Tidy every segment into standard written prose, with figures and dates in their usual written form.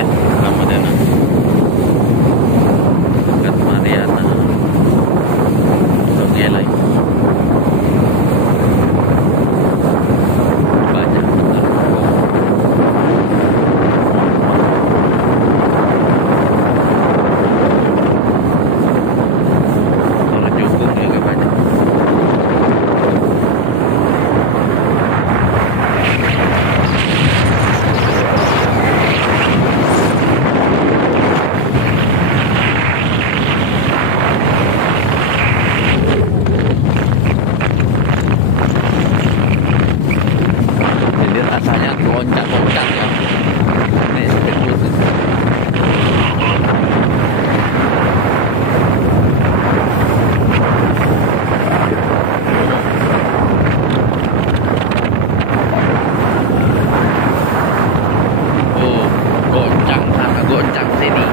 ya, Ramadana dekat Mariana Dongelai. Banyak betul. Kalau Jukung juga banyak. Rasanya loncat-loncat ya. Ini speedboat. Oh, goncang sana, goncang sini.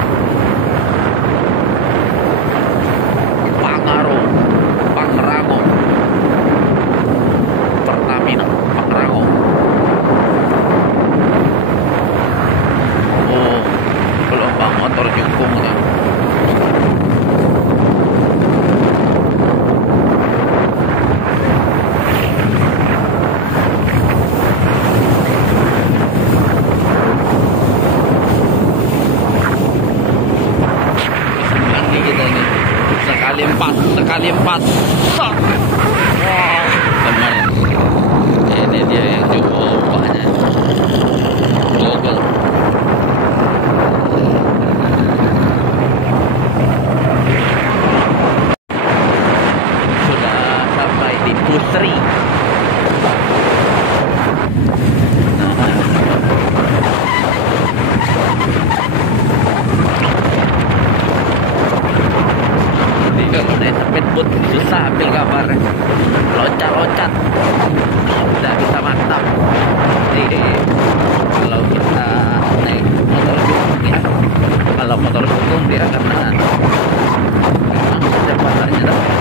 Pangaro, Pangrango, Pertamina, Pangrango. Gelombang motor jukung ya. Lagi kita ini sekali empat sok. Wow, teman, ini dia yang coba-cobanya Google. Di Pusri. Jadi kalau naik speedboat susah ambil gambarnya, loncat-loncat tidak bisa mantap. Jadi kalau kita naik motor jukung ya, kalau motor jukung dia karena memang kecepatannya dapat.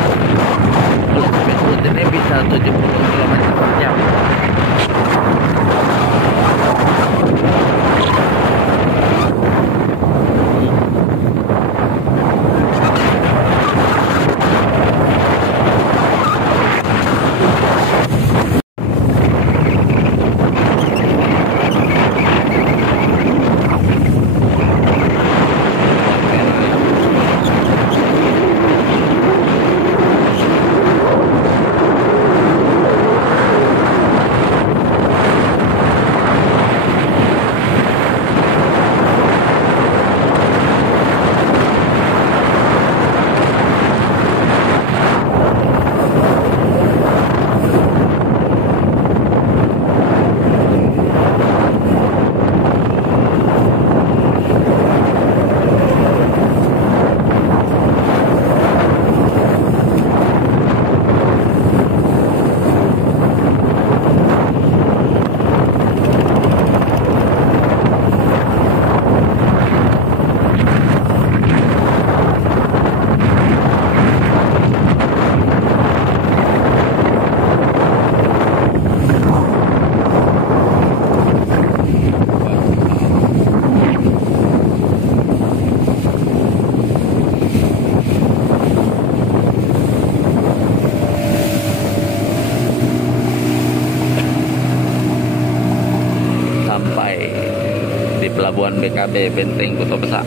Kalau speedboat ini bisa 70 km/jam. Pelabuhan BKB Benteng Kota Besar.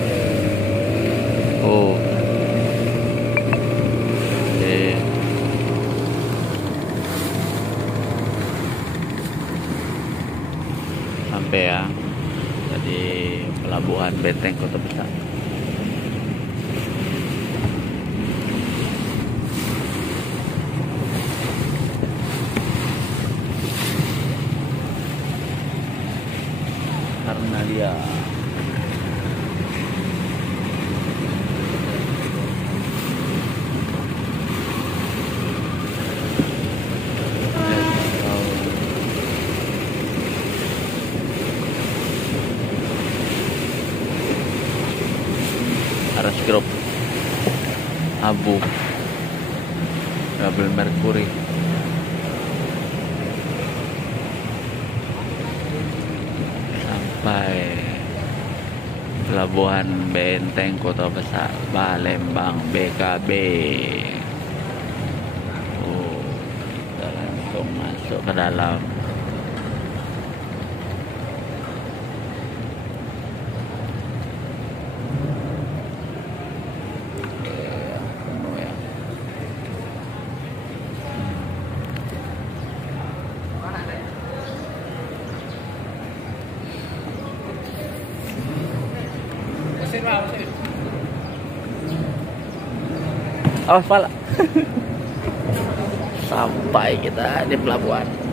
Oh, oke. Sampai ya. Jadi Pelabuhan Benteng Kota Besar. Karena dia Aras Group, Abu, kabel Merkuri. Sampai Pelabuhan Benteng Kota Besar Palembang BKB. Oh, kita langsung masuk ke dalam. Oh, pala. Sampai kita di pelabuhan.